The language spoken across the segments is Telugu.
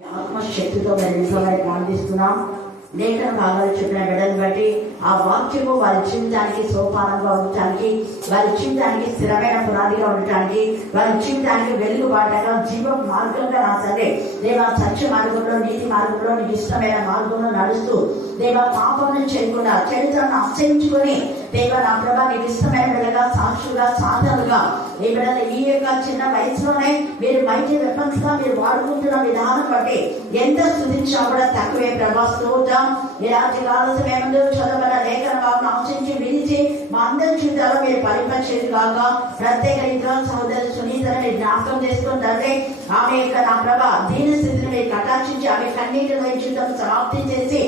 ఆత్మశక్తితో మరి ప్రార్థిస్తున్నాం. లేఖన భాగాలు చెప్పిన బిడ్డను బట్టి ఆ వాక్యము వారి జీవితానికి సోపానంగా ఉండటానికి, వారి జీవితానికి స్థిరమైన పునాదిగా ఉండటానికి, వారి జీవితానికి వెలుగుబాటగా జీవ మార్గంగా నా తండ్రి దేవా సత్య మార్గంలో, నీతి మార్గంలో, నీకు ఇష్టమైన మార్గంలో నడుస్తూ దేవా పాపం చేయకుండా చరిత్రను ఆశ్రయించుకొని దేవా నా ప్రభా నీకు ఇష్టమైన బిడ్డగా, సాక్షులుగా, సాధనలుగా ఈ బిడ్డలు ఈ యొక్క చిన్న వయసులోనే మీరు మైటీ వెపన్స్ గా మీరు వాడుకుంటున్న విధానం బట్టి ఎంత స్తుతించినా కూడా తక్కువే ప్రభా. స్తోత్రం. ఇలాంటి ఆలస్యమేముందో చదవల లేఖన భావన ఆశించి విడిచి మా అందరి జీవితాల్లో మీరు పరిపరిచేది కాక ప్రత్యేక రీతిలో సహోదరు సునీతని జ్ఞాపకం చేసుకుని తండ్రి ఆమె యొక్క నా ప్రభా దీని స్థితిని మీరు కటాక్షించి ఆమె కన్నీటి జీవితం సమాప్తి చేసి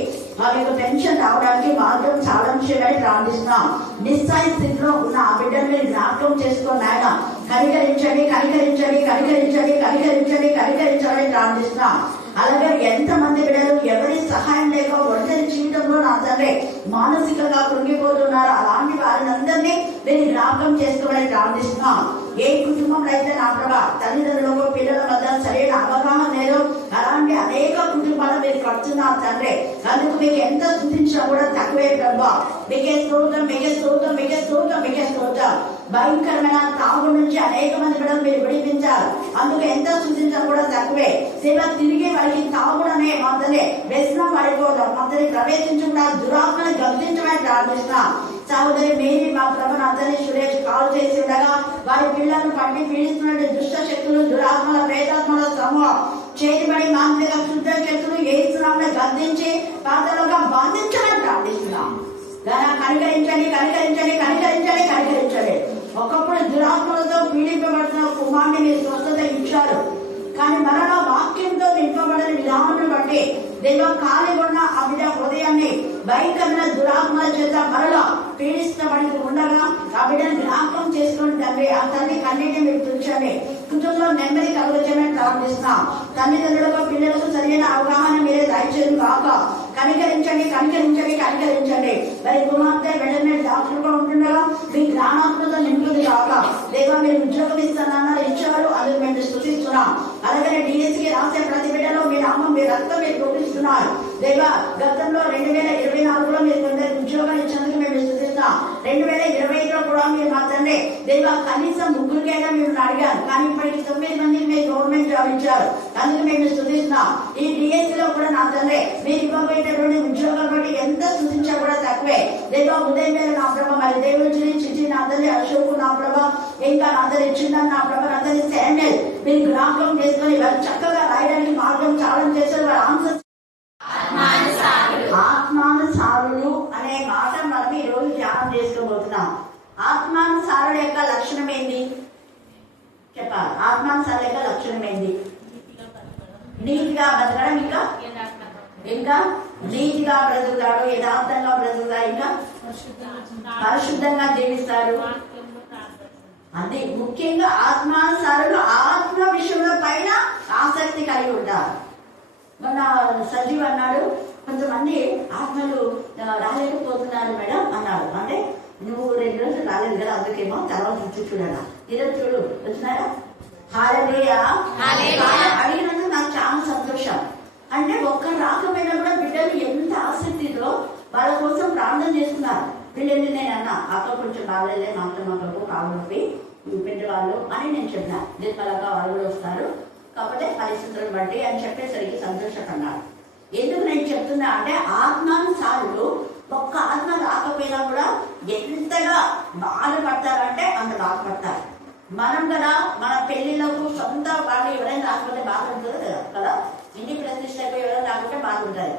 ఆమెకు పెన్షన్ రావడానికి మార్గం చాలా చేయడానికి ప్రార్థిస్తున్నాం. నిస్సాయ స్థితిలో ఉన్న ఆ బిడ్డను మీరు జ్ఞాపకం చేసుకుని ఆయన కనికరించండి, కనికరించండి, కనికరించండి, కనికరించండి, కనికరించాలని ప్రార్థిస్తున్నాం. అలాగే ఎంతమంది బిడ్డలు ఎవరి సహాయం లేక ఒంటరి జీవితంలో నా తండ్రి మానసికంగా కృంగిపోతున్నారు, అలాంటి వారిని అందరినీ నేను జ్ఞాపకం చేసుకోవాలని ప్రార్థిస్తున్నాం. ఏ కుటుంబంలో అయితే నా ప్రభా తల్లిదండ్రులకు పిల్లల మధ్య సరైన అవగాహన లేదు, అలాంటి అనేక కుటుంబాలు మీరు కడుతున్నారు తండ్రి. అందుకు మీకు ఎంత స్థుతించినా కూడా తక్కువే ప్రభా. మీకే స్తోత్రం, మీకే స్తోత్రం, మీకే స్తోత్రం, మీకే స్తోత్రం. భయంకరమైన తాగు నుంచి అనేక మంది బిడ్డలు మీరు విడిపించారు, అందుకు ఎంత స్థుతించినా కూడా తక్కువే. సేవ తిరిగి వారికి తాగుడనే మద్దలే వ్యసనం పడిపోవడం, మద్దరి ప్రవేశించకుండా దురాత్మను గమనించమని ప్రార్థిస్తున్నాం. సహోదరి మేరీ మా ప్రభను అందరినీ సురేష్ కాల్ చేసి ఉండగా వారి పిల్లలను పట్టి పీడిస్తున్న దుష్ట శక్తులు, దురాత్మల, ప్రేతాత్మల సమూహం చేయబడి మానసిక శుద్ధ శక్తులు ఏసునామని గద్దించి పాతలుగా బంధించమని ప్రార్థిస్తున్నాం. కనికరించండి, కనికరించండి, కనికరించండి, కనికరించండి. ఒకప్పుడు దురాత్మలతో పీడింపబడుతున్న కుమారుని మీరు స్వస్థత ఇచ్చారు, కానీ మరలా వాక్యంతో నింపబడిన విధానం బట్టి దేవ ఖాళీ ఉన్న ఆ బిడ్డ హృదయాన్ని భయంకరమైన దురాత్మల చేత మరలా పీడిస్తబడి ఉండగా ఆ బిడ్డను జ్ఞాపకం చేసుకుని తండ్రి ఆ తల్లి కన్నీటిని మీరు తుల్చండి. కుటుంబంలో నెమ్మది కలుగజేయమని ప్రార్థిస్తున్నాం. తల్లిదండ్రులకు పిల్లలకు సరైన అవగాహన మీరే దయచేది కాక కనికరించండి, కనికరించండి, కనికరించండి. మరి కుమార్తె వెంటనే డాక్టర్గా ఉంటుండగా మీ జ్ఞానాత్మత నింపుతుంది కాక లేదా మీరు ఉద్యోగం ఇస్తానన్నారు, ఇచ్చారు, అందుకు మేము స్థుతిస్తున్నాం. అలాగే డిఎస్కి రాసే ప్రతి బిడ్డలో మీ నామం, మీ రక్తం మీరు చూపిస్తున్నారు దేవా. గతంలో 2024లో మీరు కొందరికి ఉద్యోగాలు ఇచ్చినందుకు మేము స్థుతిస్తాం. 2025లో కూడా మీరు మా తండ్రి దేవా కనీసం ముగ్గురికైనా మేము అడిగారు, కానీ ఇప్పటికి 9 మందికి మీరు గవర్నమెంట్ జాబ్ ఇచ్చారు, అందుకు మేము స్థుతిస్తున్నాం. ఈ డిఎస్సి లో కూడా నా తండ్రి మీరు ఇవ్వబోయేటటువంటి ఉద్యోగాలు బట్టి ఎంత స్థుతించా కూడా తక్కువే దేవా. ఉదయం వేళ నా ప్రభ మరి దేవుడి చిచి నా తండ్రి అశోకు నా ప్రభ ఇంకా నా తండ్రి ఇచ్చిందని నా ప్రభ నా తండ్రి శాండల్ మీరు జ్ఞాపకం చేసుకుని వారు చక్కగా రాయడానికి మార్గం చాలా చేశారు. వారు ఆన్సర్ ఆత్మానుసారులు అనే మాట మనం ఈ రోజు ధ్యానం చేసుకోబోతున్నాం. ఆత్మానుసారుల యొక్క లక్షణం ఏంది చెప్పాలి. ఆత్మానుసారుల యొక్క లక్షణం ఏంది? నీతిగా బతకడం, ఇంకా నీతిగా బ్రతుకుతాడు, యథార్థంగా బ్రతుకుతాడు, ఇంకా పరిశుద్ధంగా జీవిస్తాడు. అది ముఖ్యంగా ఆత్మానుసారులు ఆత్మ విషయంలో పైన ఆసక్తి కలిగి ఉంటారు. మొన్న సజీవ్ అన్నాడు, కొంతమంది ఆత్మలు రాలేకపోతున్నారు మేడం అన్నాడు. అంటే నువ్వు 2 రోజులు రాలేదు కదా, అందుకేమో తర్వాత చూడాలా. ఈరోజు చూడు వచ్చినారా? హల్లెలూయా. అడిగినందుకు నాకు చాలా సంతోషం. అంటే ఒక్కరు రాకపోయినా కూడా బిడ్డలు ఎంత ఆసక్తితో వాళ్ళ కోసం ప్రార్థన చేస్తున్నారు. వీళ్ళేంటి నేను అన్నా అక్క కొంచెం బాగాలే, మాకు కావు నొప్పి పెట్టేవాళ్ళు అని నేను చెప్పిన. నిర్మలంగా వాళ్ళు కూడా వస్తారు కాకపోతే పరిస్థితులను బట్టి అని చెప్పేసరికి సంతోషపడ్డారు. ఎందుకు నేను చెప్తున్నా అంటే ఆత్మానుసారులు ఒక్క ఆత్మ రాకపోయినా కూడా ఎంతగా బాధపడతారంటే అంత బాధపడతారు. మనం కదా మన పెళ్లిళ్ళకు సొంత వాళ్ళు ఎవరైనా రాకపోతే బాధ ఉంటుంది కదా, ఇంటి ప్రతిష్టకు ఎవరైనా రాకపోతే బాధ ఉంటుంది.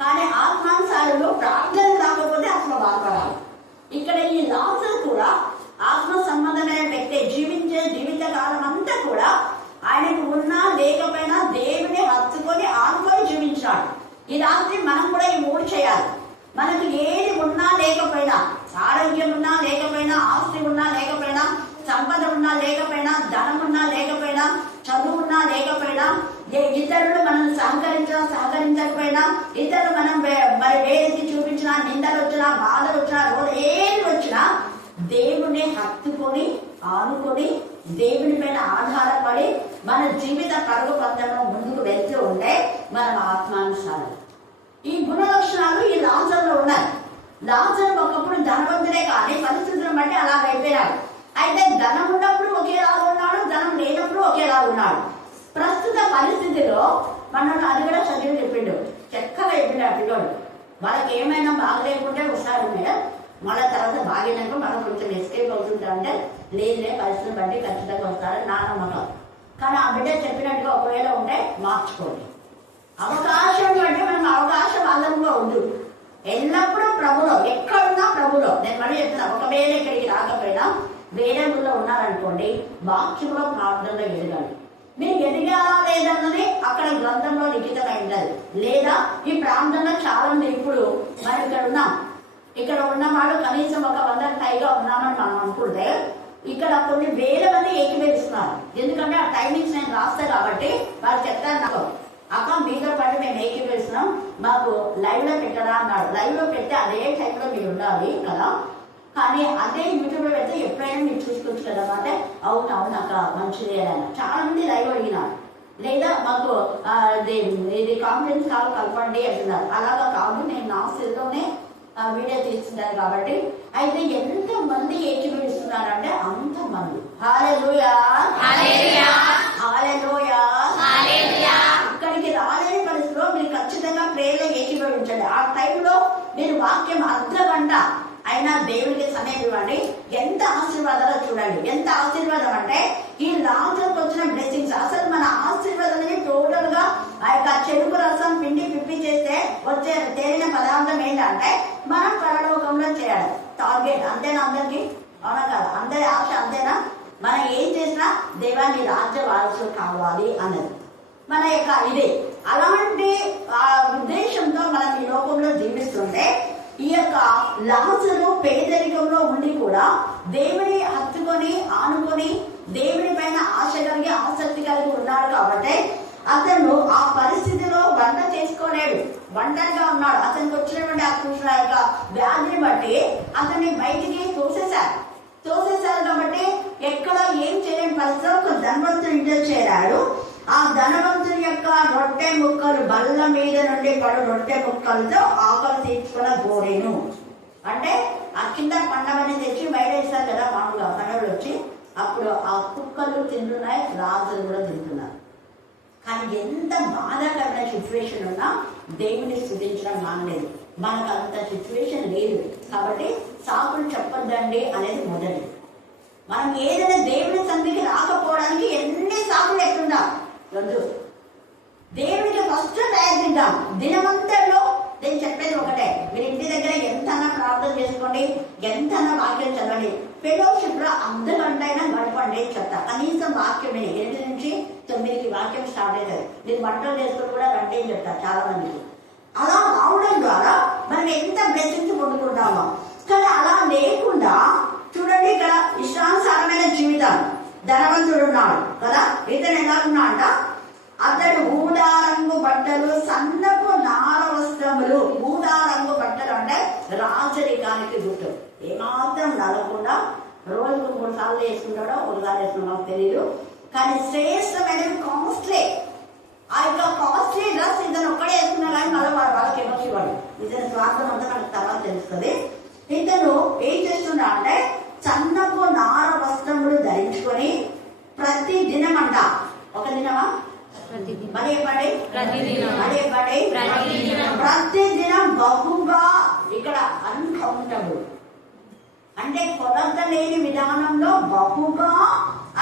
కానీ ఆత్మానుసారులు ప్రార్థన రాకపోతే ఆత్మ బాధపడాలి. ఇక్కడ ఈ లాజరు కూడా ఆత్మ సంబంధమైన వ్యక్తి, జీవించే జీవిత కాలం అంతా కూడా ఆయనకు ఉన్నా లేకపోయినా దేవుని హత్తుకొని ఆనుకొని జీవించాడు. ఈ రాత్రి మనం కూడా ఈ 3 చేయాలి. మనకు ఏది ఉన్నా లేకపోయినా, ఆరోగ్యం ఉన్నా లేకపోయినా, ఆస్తి ఉన్నా లేకపోయినా, సంపద ఉన్నా లేకపోయినా, ధనం ఉన్నా లేకపోయినా, చదువు ఉన్నా లేకపోయినా, ఇతరులు మనం సహకరించకపోయినా, ఇతరులు మనం మరి వేరెత్తి చూపించినా, నిందలు వచ్చినా, బాధలు వచ్చినా, ఏది వచ్చినా దేవుని హత్తుకొని ఆనుకొని దేవుని పైన ఆధారపడి మన జీవిత పరుగు పందంలో ముందుకు వెళ్తూ ఉంటే మనం ఆత్మానుసారం. ఈ గుణ లక్షణాలు ఈ లాజరులో ఉన్నాయి. లాజరు ఒకప్పుడు ధనవంతుడే, కానీ పరిస్థితులను బట్టి అలా అయిపోయాడు. అయితే ధనం ఉన్నప్పుడు ఒకేలాగా ఉన్నాడు, ధనం లేనప్పుడు ఒకేలా ఉన్నాడు. ప్రస్తుత పరిస్థితిలో మనల్ని అది కూడా చదివి చెప్పిండు, చక్కగా చెప్పిండు ఆ పిల్లోడు. వాళ్ళకి ఏమైనా బాగలేకుంటే ఒకసారి మళ్ళీ తర్వాత బాగినాక మనం కొంచెం ఎస్కేప్ అవుతుంటా అంటే లేదులే పరిస్థితిని బట్టి ఖచ్చితంగా వస్తారని నా నమ్మకం. కానీ ఆ బిడ్డ చెప్పినట్టుగా ఒకవేళ ఉంటే మార్చుకోండి. అవకాశం అంటే మనం అవకాశవాదంగా ఉండు. ఎల్లప్పుడూ ప్రభులో, ఎక్కడున్నా ప్రభులో. నేను మళ్ళీ చెప్తున్నా, ఒకవేళ ఇక్కడికి రాకపోయినా వేరే ఊళ్ళో ఉన్నారనుకోండి, వాక్యంలో ప్రార్థనలో ఎదగాలి. మీరు ఎదిగారా లేదన్నది అక్కడ గ్రంథంలో లిఖితమై ఉండదు. లేదా ఈ ప్రాంతంలో చాలా మంది ఇప్పుడు మనం ఇక్కడ ఉన్నవాడు కనీసం 100 పైగా ఉన్నామని మనం అనుకుంటే ఇక్కడ కొన్ని వేల మంది ఏకీభవిస్తున్నారు. ఎందుకంటే ఆ టైమింగ్స్ నేను రాస్తా కాబట్టి వాళ్ళు చెప్తారు నాకు, అక్క మీతో పాటు మేము ఏకీభవిస్తున్నాం, మాకు లైవ్ లో పెట్టరా అన్నాడు. లైవ్ లో పెడితే అదే టైంలో మీరు ఉండాలి కదా, కానీ అదే యూట్యూబ్ లో పెడితే ఎప్పుడైనా మీరు చూసుకోవచ్చు కదా అంటే అవును అక్క మంచిదే అని చాలా మంది లైవ్ అడిగినారు. లేదా మాకు ఇది కాన్ఫరెన్స్ కాల్ కలపండి అంటున్నారు. అలాగా కాదు, నేను నా సెల్లోనే వీడియో తీస్తున్నారు కాబట్టి. అయితే ఎంత మంది ఏకీభవిస్తున్నారంటే అంతమంది. హల్లెలూయా హల్లెలూయా హల్లెలూయా. ఇక్కడికి రాలేని పరిస్థితిలో మీరు ఖచ్చితంగా ప్రేయర్లో ఏకీభవించండి. ఆ టైంలో మీరు వాక్యం అర్ధగంట అయినా దేవుడికి సమయం ఇవ్వండి. ఎంత ఆశీర్వాదాలు చూడండి. ఎంత ఆశీర్వాదం అంటే ఈ లాజరుకు వచ్చిన బ్లెస్సింగ్స్. అసలు మన ఆశీర్వాదం టోటల్ గా ఆ యొక్క చెరుకు రసం పిండి పిప్పి చేస్తే వచ్చే తేలిన పదార్థం ఏంటంటే మనం పరలోకంలో చేయాలి. టార్గెట్ అంతేనా అందరికి? అవునా కదా? అందరి ఆశ అంతేనా? మనం ఏం చేసినా దేవాన్ని రాజ్య వారసులు కావాలి అన్నది మన యొక్క ఇదే. అలాంటి ఉద్దేశంతో మనం ఈ లోకంలో జీవిస్తుంటే ఈ యొక్క లాజరు పేదరికంలో ఉండి కూడా దేవుని హత్తుకొని ఆనుకొని దేవుని పైన ఆశ కలిగి ఆసక్తి కలిగి ఉన్నాడు కాబట్టి అతను ఆ పరిస్థితిలో వంట చేసుకోలేడు, ఒంటరిగా ఉన్నాడు. అతనికి వచ్చినటువంటి ఆ యొక్క వ్యాధిని బట్టి అతన్ని బయటికి తోసేశారు కాబట్టి ఎక్కడ ఏం చేయలేని పరిస్థితిలో ఒక ధనవంతుని ఇంట్లో చేరాడు. ఆ ధనవంతుని యొక్క రొట్టె ముక్కలు, బల్ల మీద నుండి పడు రొట్టె ముక్కలతో ఆకలి తీర్చుకున్న గోరెను. అంటే ఆ కింద పండమని తెచ్చి బయట ఇస్తారు కదా మామూలుగా పనులు వచ్చి, అప్పుడు ఆ కుక్కలు తింటున్నాయి, రాజులు కూడా తింటున్నారు. కానీ ఎంత బాధాకరమైన సిచ్యువేషన్ ఉన్నా దేవుని స్థుతించడం మానలేదు. మనకు అంత సిచ్యువేషన్ లేదు కాబట్టి సాకులు చెప్పొద్దండి అనేది మొదటి. మనం ఏదైనా దేవుని సన్నిధికి రాకపోవడానికి ఎన్ని సాకులు ఎట్లుందా వద్దు. దేవునికి ఫస్ట్ తయారు తింటాం. దినమంతలో నేను చెప్పేది ఒకటే, మీరు ఇంటి దగ్గర ఎంతన్నా ప్రార్థన చేసుకోండి, ఎంతన్నా వాక్యం చదవండి, ఫెలోషిప్ లో అర్ధగంట అయినా గడపండి చెప్తా. కనీసం వాక్యం 8 నుంచి 9కి వాక్యం స్టార్ట్ అవుతుంది. మీరు వంటలు చేసుకుని కూడా రండి అని చెప్తారు చాలా మందికి. అలా రావడం ద్వారా మనం ఎంత బ్లెస్సింగ్స్ పొందుకుంటామో. కానీ అలా లేకుండా చూడండి, ఇక్కడ ఇష్టానుసారమైన జీవితం. ధనవంతుడు ఉన్నాడు కదా, ఇతను ఎలా ఉన్నాడ, అతడు ఊదా రంగు బట్టలు, సన్నపు నార వస్త్రములు. ఊదా రంగు బట్టలు అంటే రాజరికానికి గుర్తు. ఏమాత్రం నలకుండా రోజుకు 3 సార్లు వేసుకుంటాడో 1 సార్లు వేసుకున్నాడో తెలియదు, కానీ శ్రేష్టమైనవి కాస్ట్లీ. ఆ యొక్క కాస్ట్లీ డ్రెస్ ఇతను ఒక్కడే వేసుకున్నా కానీ మళ్ళీ వాళ్ళకి ఇవ్వడు. ఇతని స్వార్థం అంతా మనకు తర్వాత తెలుస్తుంది. ఇతను ఏం చేస్తున్నా అంటే సన్నపు నార వస్త్రములు ధరించుకొని ప్రతి దినం అంట, ఒక దినమా మరి చెప్పండి, ప్రతి దినం బహుగా, ఇక్కడ అన్కౌంటబుల్ అంటే కొలత లేని విధానంలో బహుగా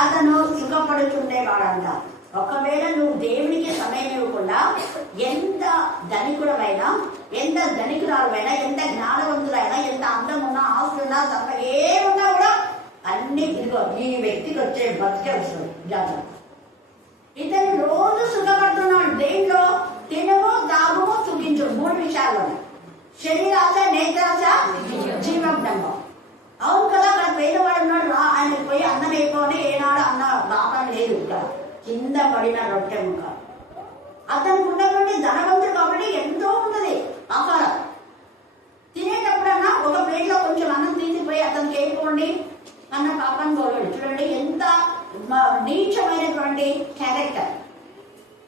అతను సుఖపడుతుండేవాడంట. ఒకవేళ నువ్వు దేవునికి సమయం ఇవ్వకుండా ఎంత ధనికుడమైనా, ఎంత ధనికురాలైనా, ఎంత జ్ఞానవంతులైనా, ఎంత అందం ఉన్నా, ఆస్తున్నా, తప్ప ఏమున్నా కూడా అన్ని ఇదిగో ఈ వ్యక్తికి వచ్చే బతికే వస్తుంది. జాగ్రత్త. ఇతను రోజు సుఖపడుతున్నాడు. దేంట్లో? తినము, తాగుము, సుఖించు. 3 విషయాల్లోనే. శరీరాశ, నేత్రాశ, జీవజ్ఞంగం. అవును కదా, అక్కడ పేదవాడు ఉన్నాడు, ఆయనకు పోయి అన్నం అయిపోయి ఏనాడు అన్న లాభం లేదు. ఇక్కడ కింద పడిన రొట్టె ముక్క. అతనికి ఉన్నటువంటి ధనవంతుడు కాబట్టి ఎంతో ఉన్నది ఆహారం. తినేటప్పుడన్నా ఒక ప్లేట్లో కొంచెం అన్నం తీసిపోయి అతనికి వేయకోండి అన్న పాపని కోరాడు. చూడండి ఎంత నీచమైనటువంటి క్యారెక్టర్.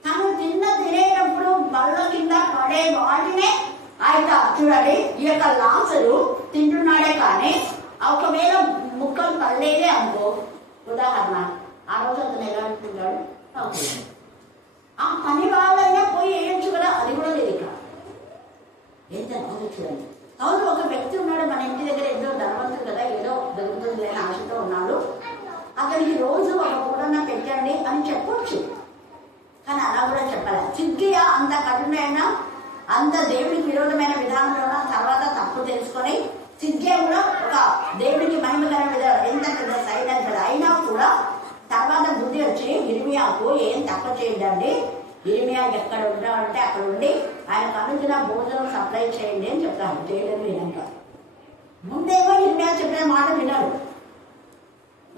తను తినేటప్పుడు బల్ల కింద పడే వాటినే ఆయన చూడండి. ఈ యొక్క లాజరు తింటున్నాడే కానీ ఒకవేళ ముక్కలు పడలేదే అనుకో, ఉదాహరణ ఆ రోజు అతను ఎలా అంటున్నాడు, ఆ పని వాళ్ళైనా పోయి వేయచ్చు కదా, అది కూడా లేదు ఇక్కడ. ఎంత చూడండి. అవును, ఒక వ్యక్తి ఉన్నాడు మన ఇంటి దగ్గర, ఏదో ధనవంతుడు కదా, ఏదో దొరుకుతుంది లేని ఆశతో ఉన్నాడు. అతనికి రోజు ఒక పూటన్నా పెట్టండి అని చెప్పొచ్చు, కానీ అలా కూడా చెప్పాలి. సిద్కియా అంత కఠినమైన, అంత దేవుడికి విరోధమైన విధానంలో తర్వాత తప్పు తెలుసుకొని సిద్కియా కూడా ఒక దేవుడికి మహిమకరమైన విధానం, ఎంత పెద్ద సైన్యం కదా, అయినా కూడా తర్వాత బుద్ధి వచ్చి ఇర్మియాకు ఏం తక్కువ చేయదండి, ఇర్మియా ఎక్కడ ఉంటాడంటే అక్కడ ఉండి ఆయన కనుక భోజనం సప్లై చేయండి అని చెప్తాను. చేయలేదు వినంక ముందేమో ఇర్మియా చెప్పిన మాట వినరు.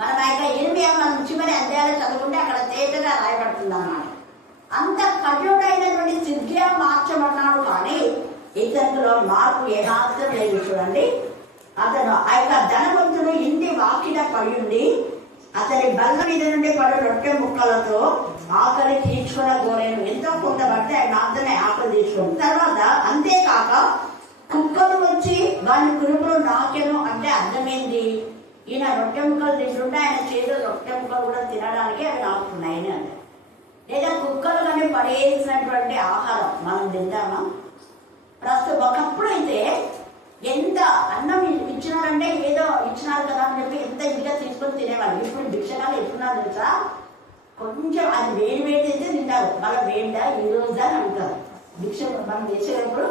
మనం ఆ యొక్క ఇర్మియా మనం చివరి అధ్యాయాలు చదువుకుంటే అక్కడ తేటగా రాయబడుతుంది అన్నమాట. అంత కఠినమైనటువంటి సిద్కియా మార్చబడ్డాడు, కానీ ఇతనిలో మార్పు ఏమాత్రం లేదు. చూడండి, అతను ఆ యొక్క ధనవంతుడు ఇంటి వాకిట పడి ఉండి అతని బల్ల మీద నుండి పడు రొట్టె ముక్కలతో ఆకలి తీర్చుకున్న గోరేను. ఎంతో కొంత బట్టి ఆయన మాత్రమే ఆకలి తీర్చుకోండి. తర్వాత అంతేకాక కుక్కలు వచ్చి వాని కురుపులు నాకెను అంటే అర్థమైంది, ఈయన రొట్టె ముక్కలు తింటుంటే ఆయన చేతులు రొట్టె ముక్కలు కూడా తినడానికి అవి నాకున్నాయని అంటే. లేదా కుక్కలు కానీ పడేసినటువంటి ఆహారం మనం తింటామా? ప్రస్తుతం ఒకప్పుడైతే ఎంత అన్నం ఇచ్చినారంటే ఏదో ఇచ్చినారు కదా అని చెప్పి ఎంత ఇదిగా తీసుకొని తినేవాళ్ళు. ఇప్పుడు భిక్షగాలు ఎట్టున్నారు తెలుసా, కొంచెం అది వేడి వేడి అయితే తింటారు, మళ్ళీ వేడిదా ఈ రోజా అని అంటారు. భిక్ష మనం చేసేటప్పుడు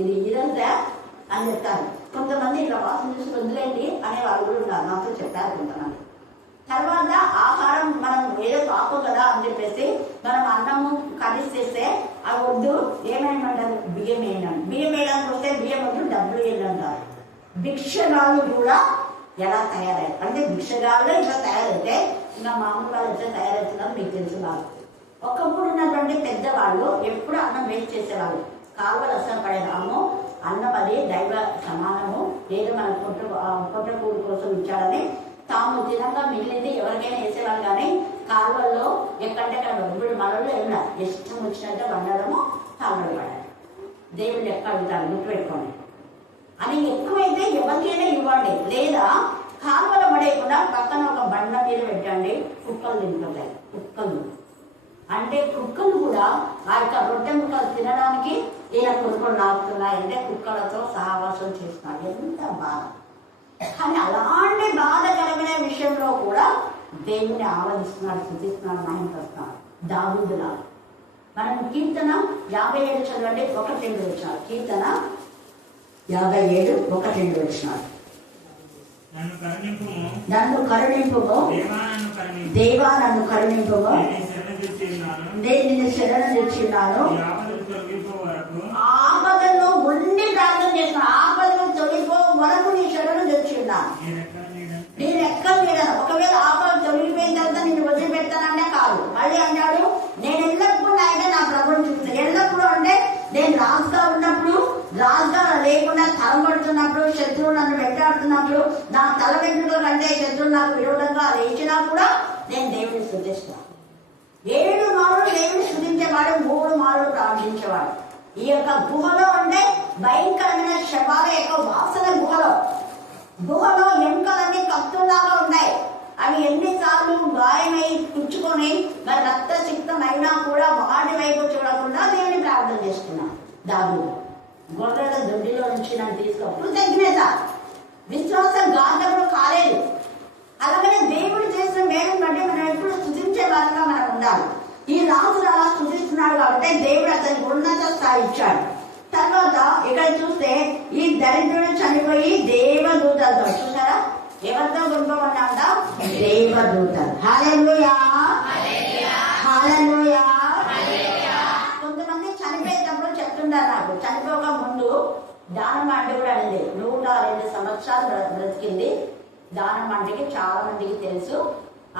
ఇది ఈ రోజా అని చెప్తారు. కొంతమంది ఇట్లా వాసన చూసి వదిలేండి అనే వాళ్ళు కూడా ఉన్నారు, నాతో చెప్పారు కొంతమంది. తర్వాత ఆహారం మనం ఏదో పాపం కదా అని చెప్పేసి మనం అన్నము కలిసి చేస్తే అవి వద్దు, ఏమేమంటారు, బియ్యం వేయండి. బియ్యం వేయడానికి వస్తే బియ్యం వద్దు, డబ్బులు వేయండి అంటారు. భిక్షగాళ్ళు కూడా ఎలా తయారయ్యారు అంటే, భిక్షగాళ్ళు ఇలా తయారైతే ఇంకా మామూలు వాళ్ళు ఎట్లా తయారవుతున్నారు మీకు తెలుసు. వాళ్ళు ఒకప్పుడు ఉన్నటువంటి పెద్దవాళ్ళు ఎప్పుడు అన్నం వేస్ట్ చేసేవాళ్ళు. కాలువలు అసలు పడేదాము, అన్నం అది దైవ సమానము, ఏదో మన పొట్టకూరు కోసం ఇచ్చాడని తాము తినంగా మిగిలింది ఎవరికైనా వేసేవాళ్ళు. కానీ కాలువల్లో ఎక్కడంటే అక్కడ ఇప్పుడు మనలో ఏమన్నా ఇష్టం వచ్చినట్టే వండడము, కాలువలు పడాలి. దేవుడు ఎక్కడ అడుగుతాడు గుర్తుపెట్టుకోండి అని. ఎక్కువైతే ఎవరికైనా ఇవ్వండి, లేదా కాలువలో పడేయకుండా పక్కన ఒక బండ మీద పెట్టండి, కుక్కలు తింటుంటాయి. కుక్కలు అంటే కుక్కలు కూడా ఆ యొక్క రొట్టె ముక్కలు తినడానికి ఈయన కుక్కలు నాకుతున్నాయంటే కుక్కలతో సహవాసం చేస్తున్నాడు. ఎంత బాధ! కానీ అలాంటి బాధకరమైన విషయంలో కూడా దేవుని ఆరాధిస్తున్నాడు, స్తుతిస్తున్నాడు, మహిమపరుస్తున్నాడు. దావీదులా మనం కీర్తన 57 చదవండి, 1-2 వచ్చినాడు. కీర్తన 57:1-2 వచ్చినాడు. నన్ను కరుణింపుము దేవా, నన్ను కరుణింపుము, నేను నిన్ను శరణు తెచ్చిన్నాను. ఆపదలో ఉండి ప్రార్థన చేస్తున్నాను, ఆపదలు తొలగిపో వరకు నీ శరణు తెచ్చిన్నాను. నేను ఎక్కడ లేదను. ఒకవేళ ఆపదలు తొలగిపోయిన తర్వాత నేను వదిలిపెడతానంటే కాదు. మళ్ళీ అంటాడు, నేను ఎల్లప్పుడు అయితే నా ప్రభుత్వం చూస్తాను. ఎల్లప్పుడు అంటే నేను రాజుగా ఉన్నప్పుడు, రాజుగా లేకుండా తలబడుతున్నప్పుడు, శత్రువులు నన్ను వెంటాడుతున్నప్పుడు, నా తల వెంట్రుకల కంటే శత్రువులు నాకు విరోధంగా లేచినా కూడా నేను దేవుని స్తుతిస్తాను. 7 మార్లు దేవుని స్తుతించేవాడు, 3 మార్లు ప్రార్థించేవాడు. ఈ యొక్క గుహలో ఉండే భయంకరమైన శవాల యొక్క వాసన, గుహలో ఎముకలన్నీ కత్తుల్లాగా ఉన్నాయి. అవి ఎన్నిసార్లు గాయమై పుచ్చుకొని మరి రక్తసిక్తం అయినా కూడా వాటి వైపు చూడకుండా దేవుని ప్రార్థన చేస్తున్నాను. దావీదు గొర్రెల దొడ్డిలో నుంచి నన్ను తీసుకో తగ్గినేత విశ్వాసం గాఢప్పుడు కాలేదు. అలాగనే దేవుడు చేసిన మేలుని బట్టి మనం ఎప్పుడు స్తుతించే వారంగా మనం ఉండాలి. ఈ రాజు అలా స్తుతిస్తున్నాడు కాబట్టి దేవుడు అతనికి ఉన్నత స్థాయి ఇచ్చాడు. తర్వాత ఇక్కడ చూస్తే ఈ దరిద్రుడు చనిపోయి దేవదూతలతో, చూసారా ఎవరితో గుంపమన్నాడ, దేవదూతలు. హల్లెలూయా, హల్లెలూయా. కొంతమంది చనిపోయేటప్పుడు చెప్తుంటారు, నాకు చనిపోక ముందు దానం అంటే కూడా అడిగింది. 102 సంవత్సరాలు బ్రతికింది. దానం అంటేకి చాలా మందికి తెలుసు.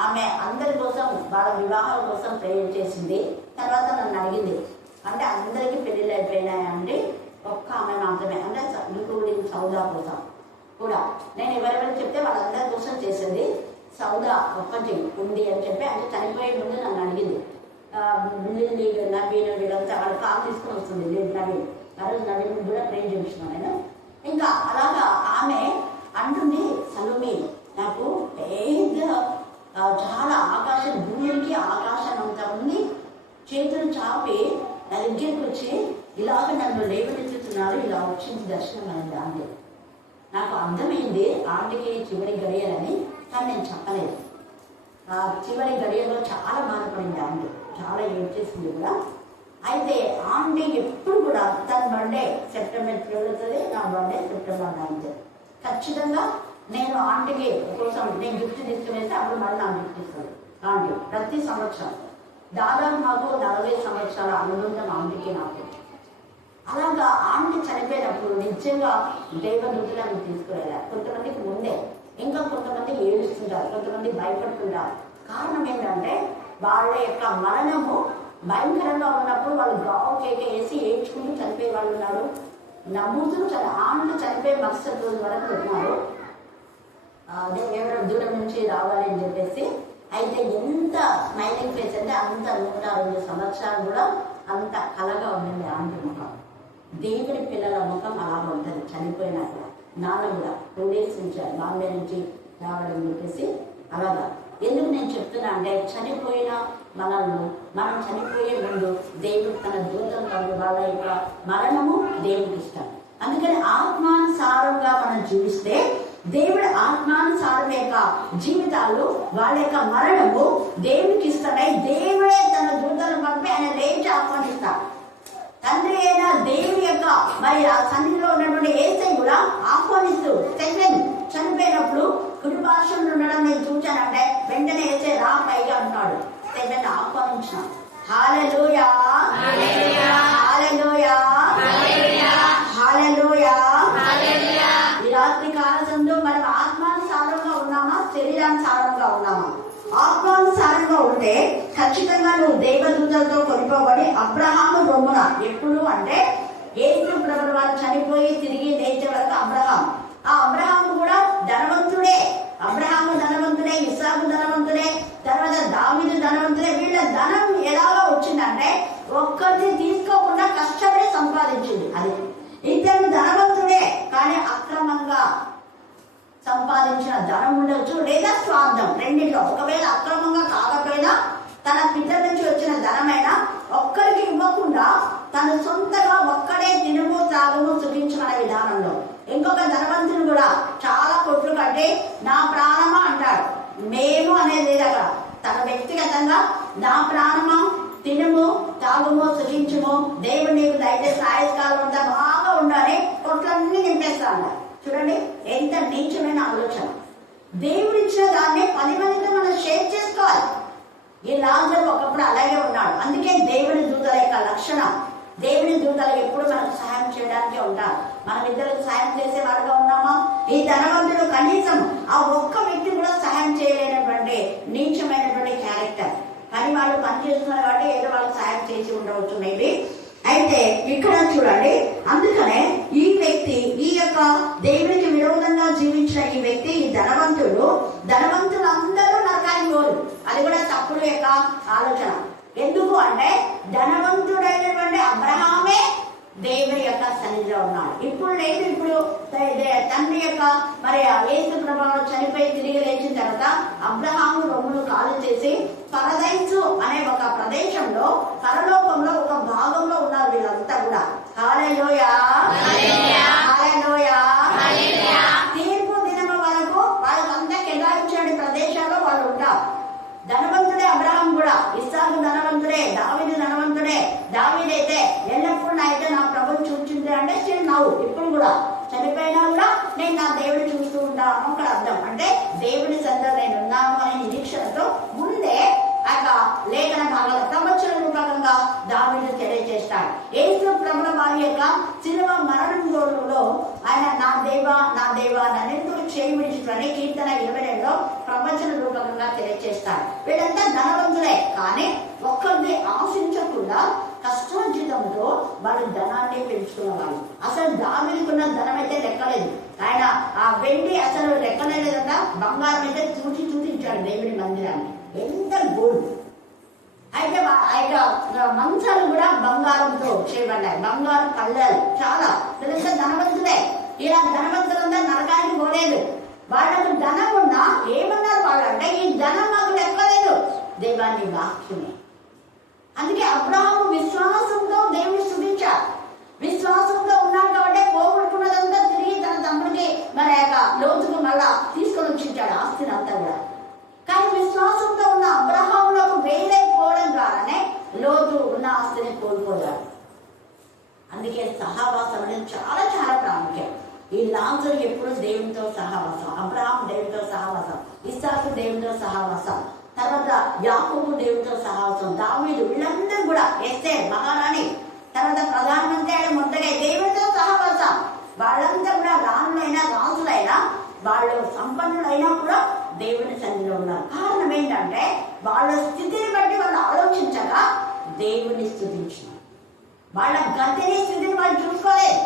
ఆమె అందరి కోసం, వాళ్ళ వివాహాల కోసం ప్రేయర్ చేసింది. తర్వాత నన్ను అడిగింది, అంటే అందరికీ పెళ్ళిళ్ళు అయిపోయినాయండి, ఒక్క ఆమె మాత్రమే, అంటే ఇంక్లూడింగ్ సౌదా కోసం కూడా. నేను ఎవరెవరికి చెప్తే వాళ్ళందరి కోసం చేసింది. సౌదా ఒక్కటి ఉంది అని చెప్పి అంటే చనిపోయే ముందు నన్ను అడిగింది. నవీన్ వీళ్ళంతా వాళ్ళ కాలు తీసుకుని వస్తుంది నవీన్. ఆ రోజు నవీన్ కూడా ప్రేమ్ చేయించిన నేను. ఇంకా అలాగా ఆమె అంటుంది, సలోమి నాకు పెద్ద చాలా ఆకాశం, భూమికి ఆకాశం అంతా ఉంది, చేతులు చాపి నా దగ్గరికి వచ్చి ఇలాగ నన్ను లేవనెత్తుతున్నారు, ఇలా వచ్చింది దర్శనం అనేది ఆంటీ. నాకు అర్థమైంది ఆంటీకి చివరి గడియలని, కానీ నేను చెప్పలేదు. ఆ చివరి గడియలో చాలా బాధపడింది ఆంటీ, చాలా ఏడ్చేసింది కూడా. అయితే ఆంటీ ఎప్పుడు కూడా తన బర్త్డే సెప్టెంబర్ 12 అవుతుంది, నా బర్త్డే సెప్టెంబర్ 9. ఖచ్చితంగా నేను ఆంటీకి కోసం నేను గిఫ్ట్ తీసుకునేస్తే అప్పుడు మళ్ళీ నాకు గిఫ్ట్ ఇస్తుంది ఆంటీ ప్రతి సంవత్సరం. దాదాపు మాకు 40 సంవత్సరాల అనుబంధం ఆంటీకి నాకు. అలాగా ఆంటీ చనిపోయినప్పుడు నిజంగా దేవదూతలను తీసుకువెళ్ళారు. కొంతమందికి ముందే, ఇంకా కొంతమంది ఏడుస్తుంటారు, కొంతమంది భయపడుతుంటారు. కారణం ఏంటంటే వాళ్ళ యొక్క మరణము భయంకరంగా ఉన్నప్పుడు వాళ్ళు గావు కేక వేసి ఏడ్చుకుంటూ చనిపోయే వాళ్ళు ఉన్నారు, నమ్ముతూ ఆంటీ చనిపోయే మరుసటి రోజు వరకు ఉన్నారు. అదే ఎవరో దూరం నుంచి రావాలి అని చెప్పేసి. అయితే ఎంత స్మైలింగ్ ఫేస్ అంటే అంత 102 సంవత్సరాలు కూడా అంత కలగా ఉండింది ఆంటీ ముఖం. దేవుడి పిల్లల ముఖం అలా ఉంటుంది చనిపోయినాక. నాన్న కూడా 2 days నుంచి బాంబే నుంచి రావడం చెప్పేసి అలాగా. ఎందుకు నేను చెప్తున్నా అంటే చనిపోయిన మనల్ని మనం చనిపోయే ముందు దేవుడు తన దూతలు పంపి వాళ్ళ యొక్క మరణము దేవుడికి ఇష్టం. అందుకని ఆత్మానుసారంగా మనం జీవిస్తే దేవుడి ఆత్మానుసారం యొక్క జీవితాలు వాళ్ళ యొక్క మరణము దేవుడికి ఇస్తాయి. దేవుడే తన దూతలను పంపి ఆయన లేచి ఆహ్వానిస్తాడు. తండ్రి అయినా దేవుడి యొక్క మరి ఆ సన్నిధిలో ఉన్నటువంటి యేసయ్య కూడా ఆహ్వానిస్తూ సెకండ్ చనిపోయినప్పుడు కుటుంబాశ్రంలో ఉండడం నేను చూచానంటే వెంటనే యేసయ్య రా పైగా అంటాడు. సెకండ్ ఆహ్వానించిన హల్లెలూయా హల్లెలూయా హల్లెలూయా. ఈ రాత్రి కాలంలో మనం ఆత్మానుసారంగా ఉన్నామా, శరీరానుసారంగా ఉన్నామా? ఆత్మానుసారంగా ఉంటే ఖచ్చితంగా నువ్వు దేవదూతలతో కొనిపోబడి అబ్రహాము రొమ్మున ఎప్పుడు అంటే యేసు ప్రభువు వారు చనిపోయి తిరిగి లేచే వరకు ఆ అబ్రహాము కూడా ధనవంతుడే. అబ్రహాము ధనవంతుడే, ఇస్సాకు ధనవంతుడే, తర్వాత దావీదు ధనవంతుడే. వీళ్ళ ధనం ఎలాగో వచ్చిందంటే ఒక్కరిని తీసుకోకుండా కష్టపడి సంపాదించింది. అది ఇద్దరు ధనవంతుడే కానీ అక్రమంగా సంపాదించిన ధనం ఉండొచ్చు, లేదా స్వార్థం, రెండింటిలో. ఒకవేళ అక్రమంగా కాకపోయినా తన పిల్లల నుంచి వచ్చిన ధనమైనా ఒక్కరికి ఇవ్వకుండా తను సొంతగా ఒక్కడే తినుము త్రాగుము సుఖించుకునే విధానంలో. ఇంకొక ధనవంతుడు కూడా చాలా కొట్లు కట్టి నా ప్రాణమా అంటాడు. మేము అనేది లేదు అక్కడ. తన వ్యక్తిగతంగా నా ప్రాణమా తినుము తాగుము సుఖించుము, దేవుడు నీకు దయచేసి ఆయుష్కాలం అంతా బాగా ఉండాలి, కొట్లన్నీ నింపేస్తా అన్నారు. చూడండి ఎంత నీచమైన ఆలోచన. దేవుడిచ్చిన దాన్ని 10 మందితో మనం షేర్ చేసుకోవాలి. ఈ లాజరు ఒకప్పుడు అలాగే ఉన్నాడు. అందుకే దేవుని దూతల యొక్క లక్షణం, దేవుని దూతలు ఎప్పుడు మనకు సహాయం చేయడానికే ఉంటారు. మనం ఇద్దరికి సహాయం చేసే వారుగా ఉన్నామా? ఈ ధనవంతుడు కనీసం ఆ ఒక్క వ్యక్తి కూడా సహాయం చేయలేనటువంటి నీచమైనటువంటి క్యారెక్టర్. కానీ వాళ్ళు పనిచేస్తున్నారు కాబట్టి ఏదో వాళ్ళకి సహాయం చేసి ఉండవచ్చు మేబీ. అయితే ఇక్కడ చూడండి, అందుకనే ఈ వ్యక్తి, ఈ యొక్క దేవునికి విరోధంగా జీవించిన ఈ వ్యక్తి, ఈ ధనవంతులు అందరూ నరకానికి పోరు. అది కూడా తప్పుడు యొక్క ఆలోచన. ఎందుకు అంటే ధనవంతుడైనటువంటి అబ్రహామే దేవుని యొక్క సన్నిధిలో ఉన్నాడు. ఇప్పుడు లేదు. ఇప్పుడు తండ్రి యొక్క మరి యేసు ప్రభావం చనిపోయి తిరిగి లేచిన తర్వాత అబ్రహాము రొమ్ములు కాలు చేసి పరదైసు అనే ఒక ప్రదేశంలో పరలోకంలో ఒక భాగంలో ఉన్నారు వీళ్ళంతా కూడా. హల్లెలూయా హల్లెలూయా. తీర్పు దినము వరకు వాళ్ళకంతా కేటాయించిన ప్రదేశాల్లో వాళ్ళు ఉంటారు. ధనవంతుడే అబ్రహాం కూడా, ఇస్సాకు ధనవంతుడే, దావీదు ధనవంతుడే. దావీదైతే ఎల్లప్పుడు అయితే నా ప్రభువు చూచింది అంటే స్టిల్ నవ్వు, ఇప్పుడు కూడా చనిపోయినా కూడా నేను నా దేవుడు చూస్తూ ఉంటాను. అక్కడ అర్థం అంటే దేవుని సన్నిధిలో నేను ఉన్నాను అనే నిరీక్షణతో ముందే ఆ లేఖన భాగాల ప్రవచన రూపకంగా దావీదు తెలియజేస్తాడు. యేసు ప్రభుల వారి యొక్క శిలువ మరణంలో ఆయన నా దేవా నన్నెందుకు చేయి విడిచిపోయి కీర్తన 22లో ప్రవచన రూపకంగా తెలియజేస్తాడు. వీళ్ళంతా ధనవంతులే కానీ ఒక్కరిని ఆశించకుండా కష్టోర్జితంతో వాళ్ళు ధనాన్ని పెంచుకున్న వాళ్ళు. అసలు దావీదుకున్న ధనం అయితే లెక్కలేదు. ఆయన ఆ వెండి అసలు లెక్కలేదంట. బంగారం అయితే చూపించాడు దేవుని మందిరాన్ని, ఎంత గోల్డ్. అయితే ఆ యొక్క మంచాలు కూడా బంగారంతో చేయబడ్డాయి, బంగారం కళ్ళాలు. చాలా తెలుసా, ధనవంతులే. ఇలా ధనవంతులంతా నరకానికి పోలేదు. వాళ్ళకు ధనం ఉన్నా ఏమన్నారు వాళ్ళు అంటే, ఈ ధనం మాకు లెక్కలేదు, దేవాన్ని వాక్యమే. అందుకే అబ్రాహాము విశ్వాసంతో దేవుని స్తుతించాడు. విశ్వాసంతో ఉన్నాడు కాబట్టి పోగొట్టుకున్నదంతా తిరిగి తన తమ్ముడికి మన యొక్క లోతుకు మళ్ళా తీసుకొని వచ్చించాడు ఆస్తిని అంతా కూడా. కానీ విశ్వాసంతో ఉన్న అబ్రహాములకు వేలైపోవడం ద్వారానే లోతు ఉన్న ఆస్తిని కోల్పోయాడు. అందుకే సహవాసం అనేది చాలా చాలా ప్రాముఖ్యం. ఈ లాజరు ఎప్పుడు దేవునితో సహవాసం, అబ్రహాం దేవునితో సహవాసం, ఇస్సాకు దేవునితో సహవాసం, తర్వాత యాకోబు దేవునితో సహవాసం, దావీదు, వీళ్ళందరూ కూడా, ఎస్తేర్ మహారాణి, తర్వాత ప్రధానమంత్రి అయిన మొదటగా దేవునితో సహవాసం. వాళ్ళంతా కూడా రాణులైనా రాజులైనా వాళ్ళు సంపన్నులైనా కూడా దేవుని సన్నిధిలో ఉన్నారు. కారణం ఏంటంటే వాళ్ళ స్థితిని బట్టి వాళ్ళు ఆలోచించగా దేవుని స్తుతించిన. వాళ్ళ గతిని స్థితిని వాళ్ళు చూసుకోలేదు.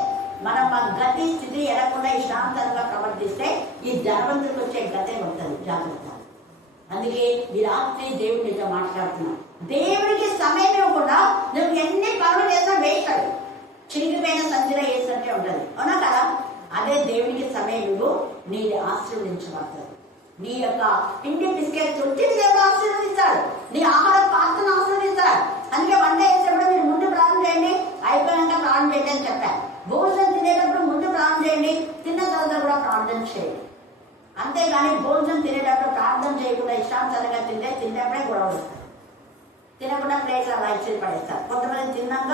మనం మా గతి స్థితి ఎరకుండా ఇష్టాంతరంగా ప్రవర్తిస్తే ఈ ధనవంతులకు వచ్చే గతే ఉంటుంది. జాగ్రత్త. అందుకే ఈ రాత్రి దేవుడితో మాట్లాడుతున్నాం. దేవుడికి సమయం ఇవ్వకుండా నువ్వు ఎన్ని పనులు చేసినా వేస్ట్. అది చిరిగిపోయిన సంచిలో వేసినట్టే ఉంటుంది, అవునా కదా? అదే దేవుడికి సమయం ఇవ్వు, నీ ఆశీర్వదించబడుతుంది. నీ యొక్క ఇంటి బిస్కెట్ వచ్చి దేవుడు ఆశీర్వదిస్తాడు, నీ ఆహార పాత్రను ఆశీర్వదిస్తాడు. అందుకే వంట చేసేటప్పుడు మీరు ముందు ప్రార్థన చేయండి, అయిపోయాక ప్రార్థన చేయండి అని చెప్పారు. భోజనం తినేటప్పుడు ముందు ప్రార్థన చేయండి, తిన్న తర్వాత కూడా ప్రార్థన చేయండి. అంతేగాని భోజనం తినేటప్పుడు ప్రార్థన చేయకుండా ఇష్టాంతరంగా తినేప్పుడే గొడవ వస్తారు. తినకుండా ప్లేట్లు అలా ఇచ్చి పడేస్తారు. కొంతమంది తిన్నాక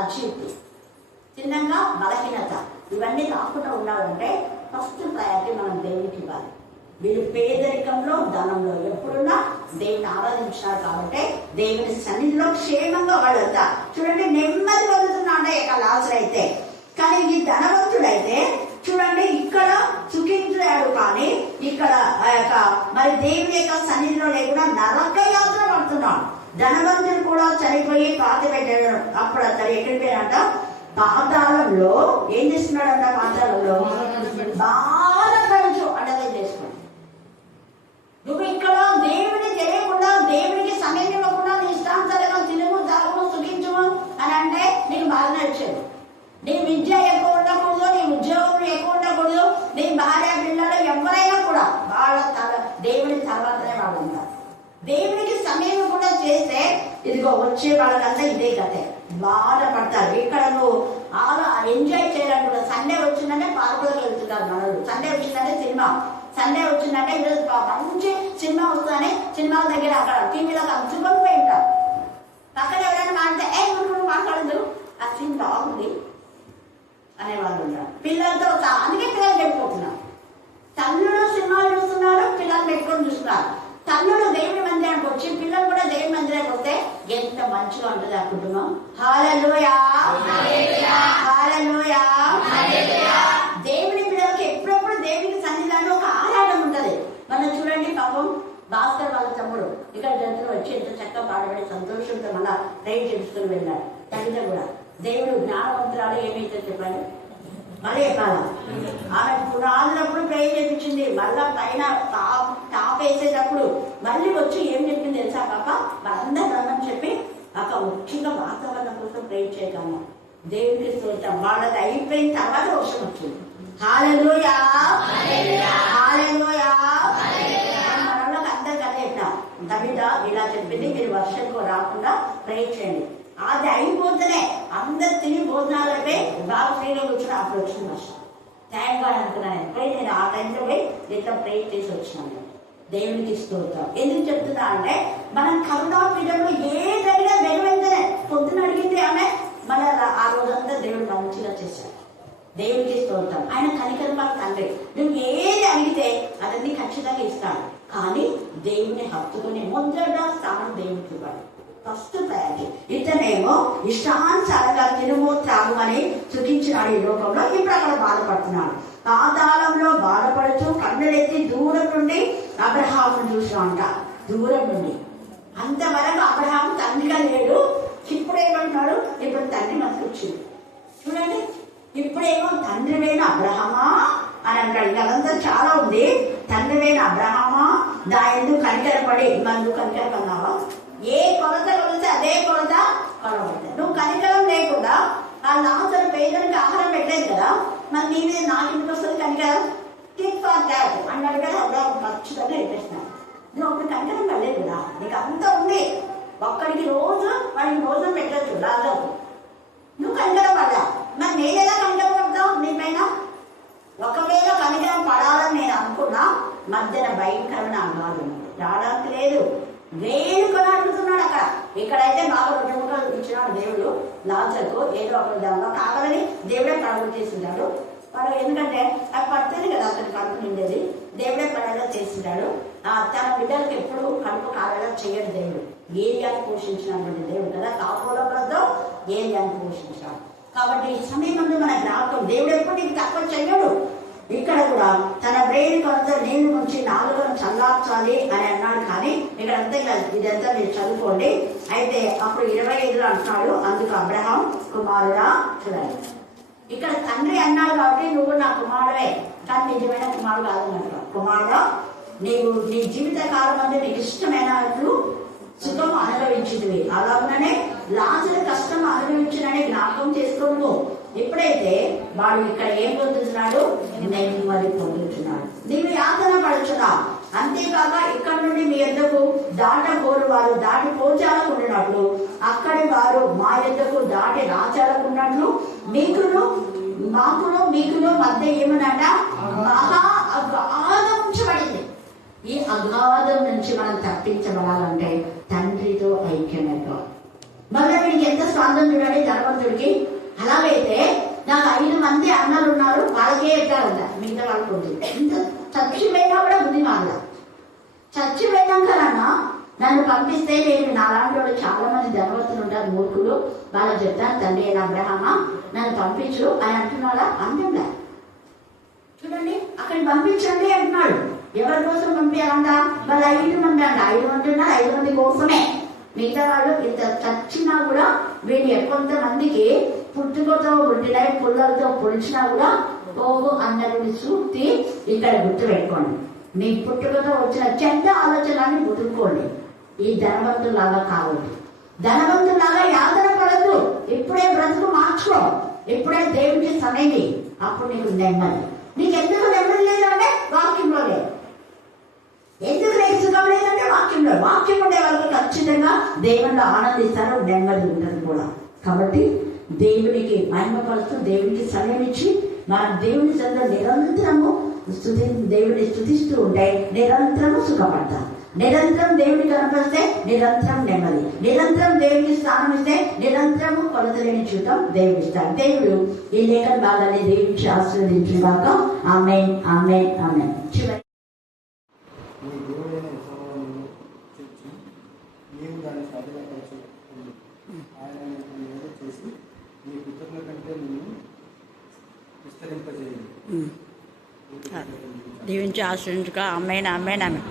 అజీర్తి, తిన్నాక బలహీనత, ఇవన్నీ కాకుండా ఉండాలంటే ఫస్ట్ ప్రయారిటీ మనం దేవునికి ఇవ్వాలి. వీళ్ళు పేదరికంలో ధనంలో ఎప్పుడున్నా దేవుని ఆరాధించారు కాబట్టి దేవుని సన్నిధిలో క్షేమంగా వాళ్ళంతా చూడండి నెమ్మది పొందుతున్నాడే ఇక లాజరు అయితే. కానీ ఈ ధనవంతుడైతే చూడండి ఇక్కడ సుఖించాడు, కానీ ఇక్కడ ఆ యొక్క మరి దేవుని యొక్క సన్నిధిలో లేకుండా నరక యాత్ర పడుతున్నాడు. ధనవంతుడు కూడా చనిపోయి పాతి పెట్టాడు. అప్పుడు అతను ఎక్కడికి పోయాడంట, పాతాళంలో ఏం చేస్తున్నాడంట, పాతాళంలో బాధపడుచు అడగం చేసుకోండి. నువ్వు ఇక్కడ దేవుని తెలియకుండా, దేవునికి సమయం ఇవ్వకుండా నీ ఇష్టాంతరంగా తినుము తాగుము సుఖించుము అని అంటే నీకు బాధ వచ్చేది. నీ విద్య ఎక్కువ ఉండకూడదు, నీ ఉద్యోగం ఎక్కువ ఉండకూడదు, నీ భార్య పిల్లలు ఎవరైనా కూడా వాళ్ళ దేవుని తర్వాతనే వాళ్ళు ఉంటారు. దేవునికి సమయం కూడా చేస్తే ఇదిగో వచ్చే వాళ్ళకంతా ఇదే కథే, బాధపడతారు. ఇక్కడ నువ్వు అలా ఎంజాయ్ చేయాలని కూడా సండే వచ్చిందంటే పార్కులకు వెళ్తున్నారు మనలు. సండే వచ్చిందంటే సినిమా, సండే వచ్చిందంటే ఈరోజు మంచి సినిమా వస్తుందని సినిమా దగ్గర అక్కడ టీవీలో కలుసుకొని పోయి ఉంటారు. పక్కన ఎవరైనా మాట్లాడితే నువ్వు మాట్లాడదు, ఆ సీన్ బాగుంది అనేవాళ్ళు ఉంటారు. పిల్లలతో అందుకే పిల్లలు వెళ్ళిపోతున్నారు. తల్లుడు సినిమాలు చూస్తున్నారు, పిల్లలు పెట్టుకొని చూస్తున్నారు. తల్లుడు దేవుని మందిరానికి వచ్చి పిల్లలు కూడా దేవుని మందిరానికి వస్తే ఎంత మంచిగా ఉంటుంది ఆ కుటుంబం. హల్లెలూయా, హల్లెలూయా. దేవుని పిల్లలకి ఎప్పుడప్పుడు దేవునికి సన్నిధానం ఒక ఆరాటం ఉంటది. మనం చూడండి, పాపం భాస్కర్ వాళ్ళ తమ్ముడు ఇక్కడ జంతువులు వచ్చి ఎంత చక్కగా పాడబడి సంతోషంతో మళ్ళా ట్రైన్ చేసుకుని వెళ్ళాడు. తల్లితో కూడా దేవుడు జ్ఞానవంతురాలు ఏమైతే చెప్పాడు, మళ్ళీ చెప్పాలా, ఆమె పునాదినప్పుడు ప్రే చేయించింది. మళ్ళా పైన టాప్ వేసేటప్పుడు మళ్ళీ వచ్చి ఏం చెప్పింది తెలుసా, పాప వాళ్ళందరూ రమ్మని చెప్పి అక్కడ ముఖ్యంగా వాతావరణం కోసం ప్రే చేయగలమా. దేవుడికి స్తోత్రం. వాళ్ళది అయిపోయిన తర్వాత వర్షం వచ్చింది. హల్లెలూయా, హల్లెలూయా. మనలోకి అందరికి అదే చెప్పినా, దవిద ఇలా చెప్పింది, మీరు వర్షంకు రాకుండా ప్రే చేయండి. అది అయిపోతేనే అందరు తిని భోజనాలు అయిపోయి బాగా ఫ్రీగా కూర్చొని అప్పుడు వచ్చింది వర్షం. థ్యాంక్ గాడ్ అనుకున్నాను. పోయి నేను ఆ టైంలో పోయి ఇట్లా ప్రే చేసి వచ్చినాను. దేవునికి స్తోత్రం. ఎందుకు చెప్తున్నా అంటే, మనం కరుణా పీఠంలో ఏదైనా వెంటనే పొద్దున అడిగింది ఆమె, మళ్ళీ ఆ రోజంతా దేవుడు మంచిగా చేశాడు. దేవునికి స్తోత్రం. ఆయన కనికరమ తండ్రి. నువ్వు ఏది అడిగితే అదన్నీ ఖచ్చితంగా ఇస్తాడు. కానీ దేవుని హత్తుకుని మొదట స్థానం దేవునికి ఇవ్వాలి. First priority. ఇతనేమో ఇష్టానుసారంగా తినుము త్రాగుమని సుఖించినాడు ఈ లోకంలో. ఇప్పుడు అక్కడ బాధపడుతున్నాడు. పాతాళంలో బాధపడుతూ కన్నులెత్తి దూరం నుండి అబ్రహామును చూసినాంట. దూరం నుండి అంతవరకు అబ్రహాము తండ్రిగా లేడు. ఇప్పుడు ఏమంటున్నాడు, ఇప్పుడు తండ్రి మనకు వచ్చింది. చూడండి, ఇప్పుడేమో తండ్రివైన అబ్రహమా అని అంటాడు. ఇంకా అదంతా చాలా ఉంది. తండ్రివైన అబ్రహమా దా ఎందుకు కనికరపడి, మందు కనికరపడినావా? ఏ కొలత కొలితే అదే కొలత కొలవబడతాయి. నువ్వు కనికరం లేకుండా ఆ లాజరు పేదలకు ఆహారం పెట్టలేదు కదా, మరి నీ మీద నాకు ఇంటికి వస్తుంది కనికరం? టిక్ ఫార్ దాట్ అన్నాడు కదా అబ్రహం. ఖచ్చితంగా చెప్పేసినాడు. నువ్వు అప్పుడు కనికరం పడలేదు కదా, నీకు అంతా ఉంది. ఒక్కడికి రోజు వాడికి భోజనం పెట్టచ్చు లాజరు, నువ్వు కనికరం పడ్డా. మరి నేనేలా కనికరం పడతావు నీ పైన? ఒకవేళ కనికరం పడాలని నేను అనుకున్నా, మధ్యన భయంకరమైన అగాధం రావడానికి లేదు. వేడుకొని అడుగుతున్నాడు అక్కడ. ఇక్కడైతే బాగా ఉద్యోగాలు ఇచ్చినాడు దేవుడు లాజరుకు, ఏదో ఒక దానిలో కావాలని దేవుడే కడుపు చేసింటాడు వాడు. ఎందుకంటే అది పడుతుంది కదా అతని కడుపు నిండేది, దేవుడే పడేలా చేసింటాడు. తన బిడ్డలకు ఎప్పుడు కడుపు కాలేలా చేయడు దేవుడు. ఏరియాని పోషించినటువంటి దేవుడు కదా, కాపులతో ఏరియాని పోషించాడు. కాబట్టి ఈ సమయం ముందు మన జ్ఞాపకం, దేవుడు ఎప్పుడు నీకు తక్కువ చెయ్యడు. ఇక్కడ కూడా తన బ్రెయిన్ కొంత నీళ్ళు నుంచి నాలుగును చల్లార్చాలి అని అన్నాడు. కానీ ఇక్కడంతా ఇదంతా మీరు చదువుకోండి. అయితే అప్పుడు 25లో అంటున్నాడు, అందుకు అబ్రహాం కుమారుడా. చూడండి, ఇక్కడ తండ్రి అన్నాడు కాబట్టి నువ్వు నా కుమారుడే, కానీ నిజమైన కుమారుడు కాదన్నట్టు. కుమారుడా, నీవు నీ జీవిత కాలం అందు నీకు ఇష్టమైనట్లు సుఖం అనుభవించింది, అలాగనే లాజరు కష్టం అనుభవించినని జ్ఞాపకం చేసుకోను. ఎప్పుడైతే వాడు ఇక్కడ ఏం పొందుతున్నాడు? నెమ్మది పొందుతున్నాడు. నీవు యాతన పడుచున్నావు. అంతేకాక ఇక్కడ నుండి మీ యొద్దకు దాటగోరు వారు దాటి పోచాలకున్నట్లు, అక్కడి వారు మా యొద్దకు దాటి రాచాలకున్నట్లు మీకును మధ్య ఏమనంట? మహా అగాధం ఉంచబడింది. ఈ అగాధం నుంచి మనం తప్పించబడాలంటే తండ్రితో ఐక్యమయ్యా. మళ్ళీ వీడికి ఎంత స్వార్థం చూడండి ధనవంతుడికి. అలాగైతే నాకు 5 మంది అన్నలు ఉన్నారు, వాళ్ళకే ఎక్కాలంట, మిగతా వాళ్ళకు ఉంటుంది. ఇంత చచ్చిపోయినా కూడా బుద్ధి మారల. చచ్చిపోయినాకనన్నా నన్ను పంపిస్తే నేను నాలాంటి వాళ్ళు చాలా మంది ధనవంతులు ఉంటారు, మూర్ఖులు, వాళ్ళకి చెప్తాను తండ్రి అయిన అబ్రహామా నన్ను పంపించు అని అంటున్నాడా? అంటుందా? చూడండి, అక్కడికి పంపించండి అంటున్నాడు. ఎవరి కోసం పంపించాలంట? వాళ్ళ 5 మంది అంట. 5 మంది ఉన్నారు, 5 మంది కోసమే. మిగతా వాళ్ళు ఇంత చచ్చినా కూడా వీళ్ళు కొంతమందికి పుట్టుకతో పుట్టిన పుల్లలతో పొడిచినా కూడా ఓహో అన్నది సూక్తి ఇక్కడ గుర్తు పెట్టుకోండి. మీ పుట్టుకతో వచ్చిన చెడ్డ ఆలోచనని ముదురుకోండి. ఈ ధనవంతులాగా కావద్దు, ధనవంతులాగా యాతన పడద్దు. ఇప్పుడే బ్రతుకు మార్చుకో, ఇప్పుడే దేవుడికి సమయం, అప్పుడు నీకు నెమ్మది. నీకెందుకు నెమ్మది లేదంటే వాక్యంలో లేదు. ఎందుకు లేదు సుఖం లేదంటే వాక్యంలో. వాక్యం ఉండే వాళ్ళకి ఖచ్చితంగా దేవుళ్ళు ఆనందిస్తారు, నెమ్మది ఉంటుంది కూడా. కాబట్టి దేవునికి మహిమపరుస్తూ దేవునికి సమయం ఇచ్చి మనం దేవుని చెంత నిరంతరము దేవుని స్తుతిస్తూ ఉంటే నిరంతరము సుఖపడతాం. నిరంతరం దేవుని కనపరిస్తే నిరంతరం నెమ్మది, నిరంతరం దేవునికి స్థానం ఇస్తే నిరంతరము కొలతలేని జీవితం దేవుడు ఇస్తాడు. దేవుడు ఈ లేఖన భాగాన్ని దేవునికి ఆశీర్వదించుగాక. ఆమేన్, ఆమేన్, ఆమేన్. నీవు దాన్ని సాధనపరచు, ఆయన ఏదో చేసి నీ పుత్రుల కంటే నిన్ను విస్తరింపజేయండి. దీవించి ఆశ్రయించుక. ఆమేన్, ఆమేన్, ఆమేన్.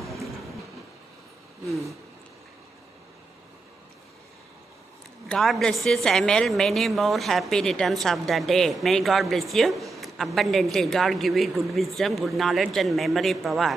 God bless you, Samuel. Many more happy returns of the day. May God bless you abundantly. God give you good wisdom, good knowledge and memory power.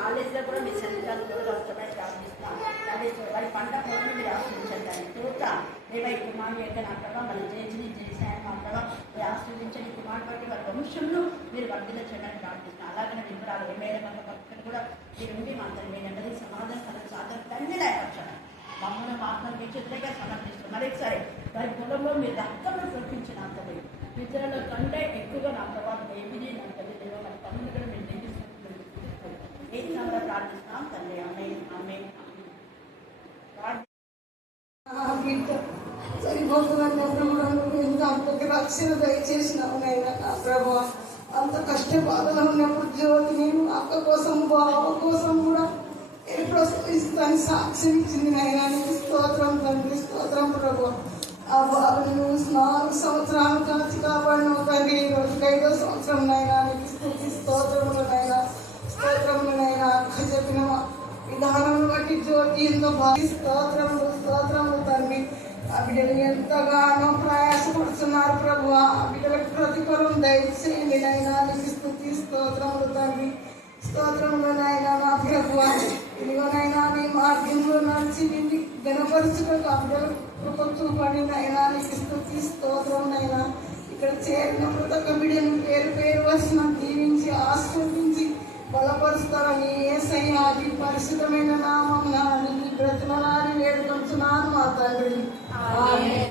కాలేజీలో కూడా మీ శరీరాలు కూడా వారి పంట పొలం మీరు ఆశ్రయించండి. తోట దేవై కుమారుడు యొక్క అంటగా వాళ్ళు చేసాయని అంటగా మీరు ఆశ్రయించండి. కుమారుడు బట్టి వారి వంశంలో మీరు వర్ధిల్ల చేయడానికి ప్రార్థిస్తున్నాను. అలాగనే వివరాలు ఏమైనా పక్కన కూడా మీరు ఉండి మా తండ్రి నెమ్మది సమాధానం సాధన తండ్రి లేకపోతే మమ్మల్ని మాత్రం మీ చేతులుగా సమర్పిస్తున్నాం. మరొకసారి వారి పొలంలో మీరు రక్తంలో చూపించిన తండ్రి ఇతరుల కంటే ఎక్కువగా నా ప్రభావం ఏమిది నా తల్లి దేవ మన తమ్ముడు కూడా మేము నిర్మిస్తున్నాం ఏది నమ్మగా ప్రార్థిస్తాం తండ్రి ఆమె ఆమె సరిపోతున్నప్పుడు ఎంత అంతకి రక్షణ దయచేసినావు నైనా నా ప్రభు అంత కష్ట బాధలో ఉన్నప్పుడు జ్యోతి నేను అక్క కోసం బావ కోసం కూడా ఏ ప్రసవిస్తాను సాక్ష్యం ఇచ్చింది నైనా నీకు స్తోత్రం తండ్రి స్తోత్రం ప్రభు ఆ బాబును 4 సంవత్సరాలు కాచి కాపాడిన తండ్రి ఈ రోజుకి 5వ సంవత్సరం నైనా నీకు స్తుతి స్తోత్రములనైనా స్తోత్రములనైనా అక్క చెప్పిన విధానం బట్టి జ్యోతి ఎంతో బాగా స్తోత్రములు స్తోత్రములు తండ్రి ఆ బిడ్డలు ఎంతగానో ప్రయాసపడుతున్నారు ప్రభు ఆ బిడ్డలకు ప్రతిఫలం దయచేయండి నైనా నీకు స్తుతి స్తోత్రములు తండ్రి స్తోత్రములనైనా నా ప్రభు ఇదిగోనైనా నీ మార్గంలో నడిచి నిన్ను గణపరుచుటకు ఆ బిడ్డలకు కృప చూపండి నైనా నీకు స్తుతి స్తోత్రమునైనా ఇక్కడ చేరిన ప్రతి ఒక్క బిడ్డను పేరు పేరు వచ్చిన దీవించి ఆస్వాదించి బలపరుస్తారని యేసయ్య నీ పరిశుద్ధమైన నామం నాని బ్రతిమలాడి వేడుకొంచున్నాను మా తండ్రి ఆమేన్.